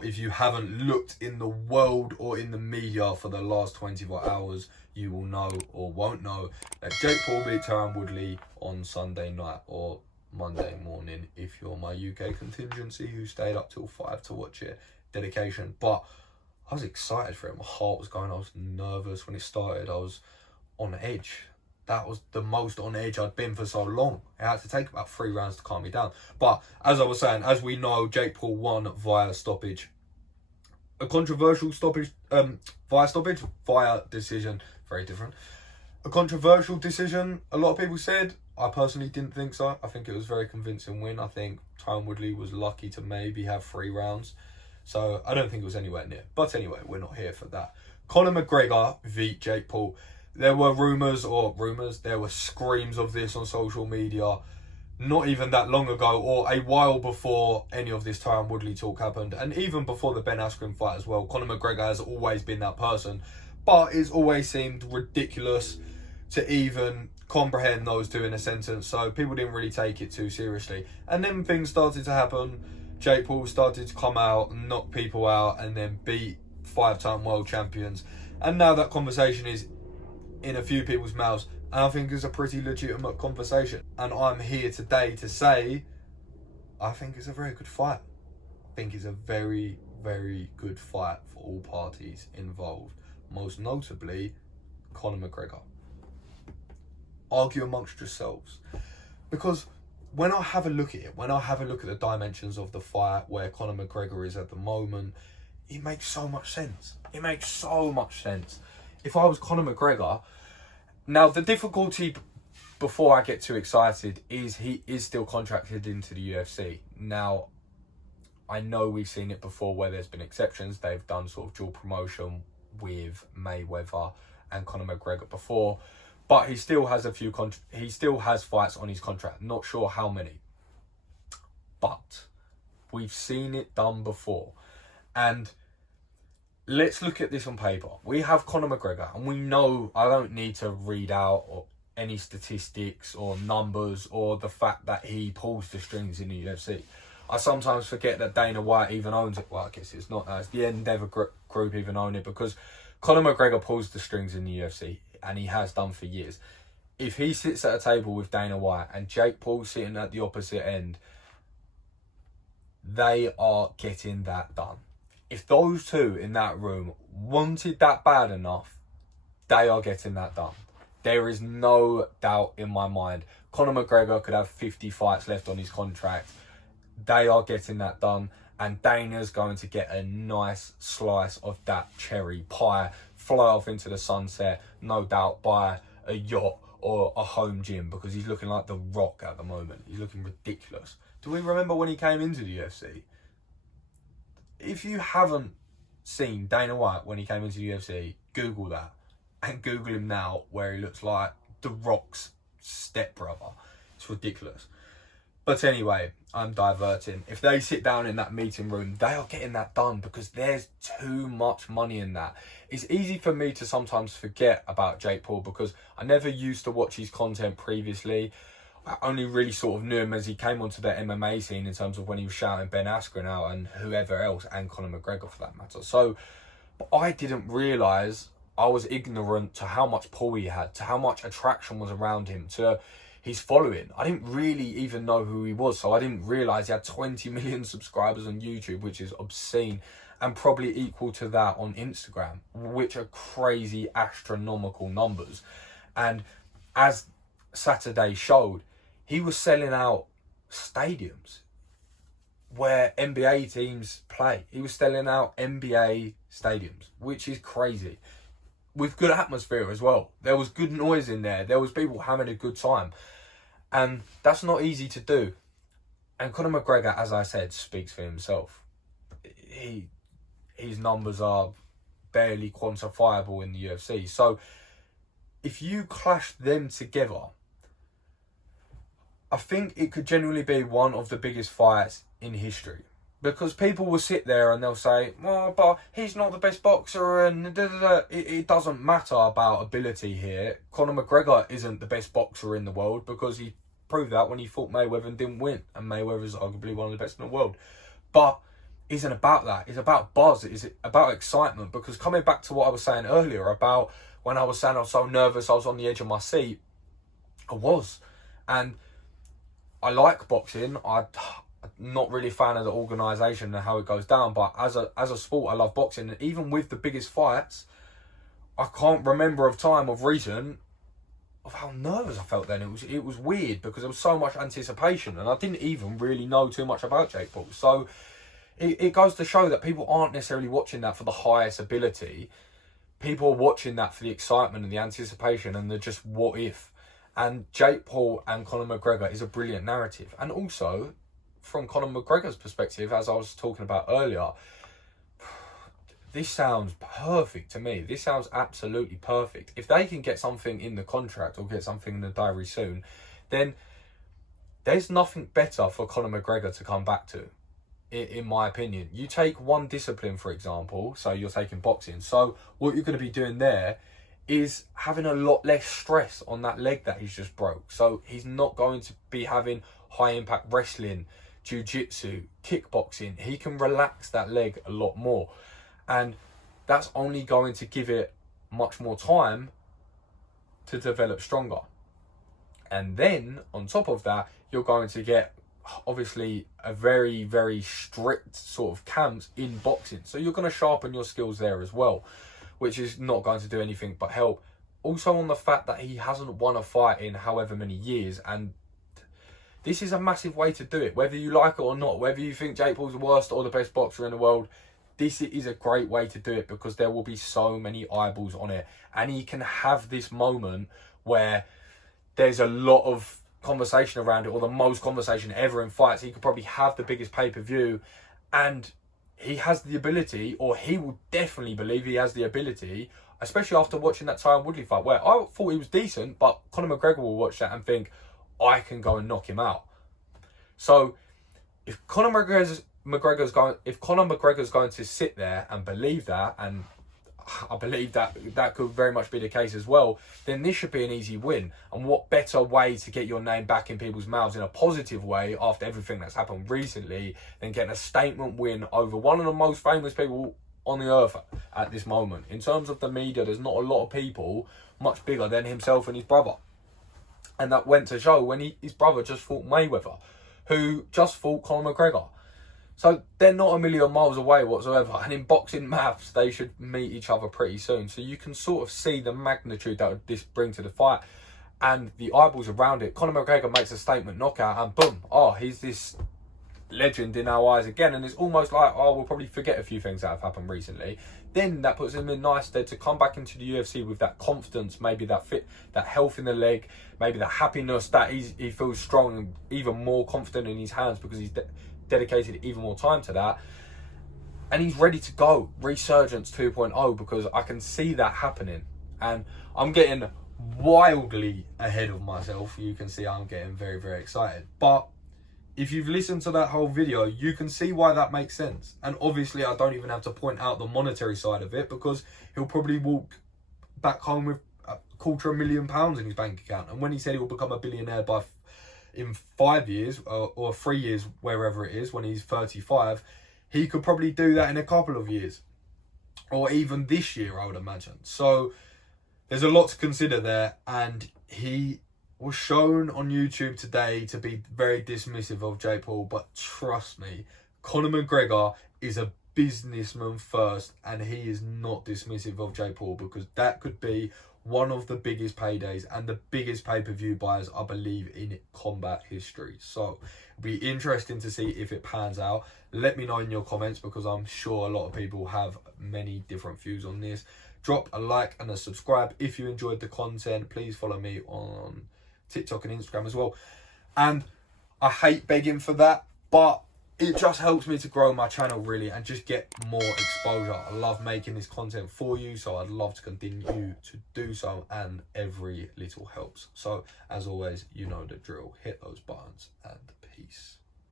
Now, if you haven't looked in the world or in the media for the last 24 hours, you will know or won't know that Jake Paul beat Tyron Woodley on Sunday night or Monday morning if you're my UK contingency who stayed up till 5 to watch it. Dedication. But I was excited for it. My heart was going. I was nervous when it started. I was on edge. That was the most on edge I'd been for so long. It had to take about 3 rounds to calm me down. But as I was saying, as we know, Jake Paul won via stoppage. A controversial stoppage, via decision. Very different. A controversial decision, a lot of people said. I personally didn't think so. I think it was a very convincing win. I think Tyron Woodley was lucky to maybe have 3 rounds. So I don't think it was anywhere near. But anyway, we're not here for that. Conor McGregor beat Jake Paul. There were there were screams of this on social media not even that long ago or a while before any of this Tyron Woodley talk happened. And even before the Ben Askren fight as well. Conor McGregor has always been that person. But it's always seemed ridiculous to even comprehend those two in a sentence. So people didn't really take it too seriously. And then things started to happen. Jake Paul started to come out and knock people out and then beat 5-time world champions. And now that conversation is in a few people's mouths. And I think it's a pretty legitimate conversation. And I'm here today to say, I think it's a very good fight. I think it's a very, very good fight for all parties involved. Most notably, Conor McGregor. Argue amongst yourselves. Because when I have a look at it, when I have a look at the dimensions of the fight, where Conor McGregor is at the moment, it makes so much sense. It makes so much sense. If I was Conor McGregor... Now, the difficulty, before I get too excited, is he is still contracted into the UFC. Now, I know we've seen it before where there's been exceptions. They've done sort of dual promotion with Mayweather and Conor McGregor before. But he still has he still has fights on his contract. Not sure how many. But we've seen it done before. And let's look at this on paper. We have Conor McGregor, and we know, I don't need to read out or any statistics or numbers or the fact that he pulls the strings in the UFC. I sometimes forget that Dana White even owns it. Well, I guess it's not that. It's the Endeavour Group even own it, because Conor McGregor pulls the strings in the UFC, and he has done for years. If he sits at a table with Dana White and Jake Paul sitting at the opposite end, they are getting that done. If those two in that room wanted that bad enough, they are getting that done. There is no doubt in my mind. Conor McGregor could have 50 fights left on his contract. They are getting that done. And Dana's going to get a nice slice of that cherry pie, fly off into the sunset, no doubt buy a yacht or a home gym, because he's looking like The Rock at the moment. He's looking ridiculous. Do we remember when he came into the UFC? If you haven't seen Dana White when he came into the UFC, Google that. And Google him now, where he looks like The Rock's stepbrother. It's ridiculous. But anyway, I'm diverting. If they sit down in that meeting room, they are getting that done, because there's too much money in that. It's easy for me to sometimes forget about Jake Paul, because I never used to watch his content previously. I only really sort of knew him as he came onto the MMA scene, in terms of when he was shouting Ben Askren out and whoever else, and Conor McGregor for that matter. So, but I didn't realise, I was ignorant to how much pull he had, to how much attraction was around him, to his following. I didn't really even know who he was, so I didn't realise he had 20 million subscribers on YouTube, which is obscene, and probably equal to that on Instagram, which are crazy astronomical numbers. And as Saturday showed, he was selling out stadiums where NBA teams play. He was selling out NBA stadiums, which is crazy. With good atmosphere as well. There was good noise in there. There was people having a good time. And that's not easy to do. And Conor McGregor, as I said, speaks for himself. His numbers are barely quantifiable in the UFC. So if you clash them together, I think it could genuinely be one of the biggest fights in history. Because people will sit there and they'll say, well, but he's not the best boxer and da-da-da. It doesn't matter about ability here. Conor McGregor isn't the best boxer in the world, because he proved that when he fought Mayweather and didn't win. And Mayweather is arguably one of the best in the world. But isn't about that. It's about buzz. It's about excitement. Because coming back to what I was saying earlier about when I was saying I was so nervous, I was on the edge of my seat. I was. And I like boxing. I'm not really a fan of the organisation and how it goes down. But as a sport, I love boxing. And even with the biggest fights, I can't remember of time of recent of how nervous I felt then. It was weird because there was so much anticipation. And I didn't even really know too much about Jake Paul. So it goes to show that people aren't necessarily watching that for the highest ability. People are watching that for the excitement and the anticipation and the just what if. And Jake Paul and Conor McGregor is a brilliant narrative. And also, from Conor McGregor's perspective, as I was talking about earlier, this sounds perfect to me. This sounds absolutely perfect. If they can get something in the contract or get something in the diary soon, then there's nothing better for Conor McGregor to come back to. In my opinion, you take one discipline, for example, so you're taking boxing. So what you're going to be doing there is having a lot less stress on that leg that he's just broke. So he's not going to be having high impact wrestling, jiu-jitsu, kickboxing. He can relax that leg a lot more. And that's only going to give it much more time to develop stronger. And then on top of that, you're going to get obviously a very, very strict sort of camps in boxing. So you're going to sharpen your skills there as well, which is not going to do anything but help. Also on the fact that he hasn't won a fight in however many years, and this is a massive way to do it. Whether you like it or not, whether you think Jake Paul's the worst or the best boxer in the world, this is a great way to do it because there will be so many eyeballs on it. And he can have this moment where there's a lot of conversation around it, or the most conversation ever in fights. He could probably have the biggest pay-per-view, and he has the ability, or he will definitely believe he has the ability, especially after watching that Tyron Woodley fight where I thought he was decent, but Conor McGregor will watch that and think, I can go and knock him out. So if Conor McGregor's going to sit there and believe that, and I believe that could very much be the case as well, then this should be an easy win. And what better way to get your name back in people's mouths in a positive way after everything that's happened recently than getting a statement win over one of the most famous people on the earth at this moment. In terms of the media, there's not a lot of people much bigger than himself and his brother. And that went to show when his brother just fought Mayweather, who just fought Conor McGregor. So they're not a million miles away whatsoever. And in boxing maths, they should meet each other pretty soon. So you can sort of see the magnitude that would this bring to the fight and the eyeballs around it. Conor McGregor makes a statement knockout and boom, he's this legend in our eyes again. And it's almost like, we'll probably forget a few things that have happened recently. Then that puts him in nice stead to come back into the UFC with that confidence, maybe that fit, that health in the leg, maybe that happiness that he feels strong and even more confident in his hands because he's dedicated even more time to that, and he's ready to go. Resurgence 2.0, because I can see that happening, and I'm getting wildly ahead of myself. You can see I'm getting very, very excited, but if you've listened to that whole video, you can see why that makes sense. And obviously I don't even have to point out the monetary side of it, because he'll probably walk back home with £250,000 in his bank account. And when he said he will become a billionaire in 5 years or 3 years, wherever it is, when he's 35, he could probably do that in a couple of years, or even this year, I would imagine. So there's a lot to consider there, and he was shown on YouTube today to be very dismissive of Jake Paul, but trust me, Conor McGregor is a businessman first, and he is not dismissive of Jake Paul, because that could be one of the biggest paydays and the biggest pay-per-view buyers, I believe, in combat history. So it'll be interesting to see if it pans out. Let me know in your comments, because I'm sure a lot of people have many different views on this. Drop a like and a subscribe if you enjoyed the content. Please follow me on TikTok and Instagram as well. And I hate begging for that, but it just helps me to grow my channel really and just get more exposure. I love making this content for you, so I'd love to continue to do so, and every little helps. So as always, you know the drill. Hit those buttons and peace.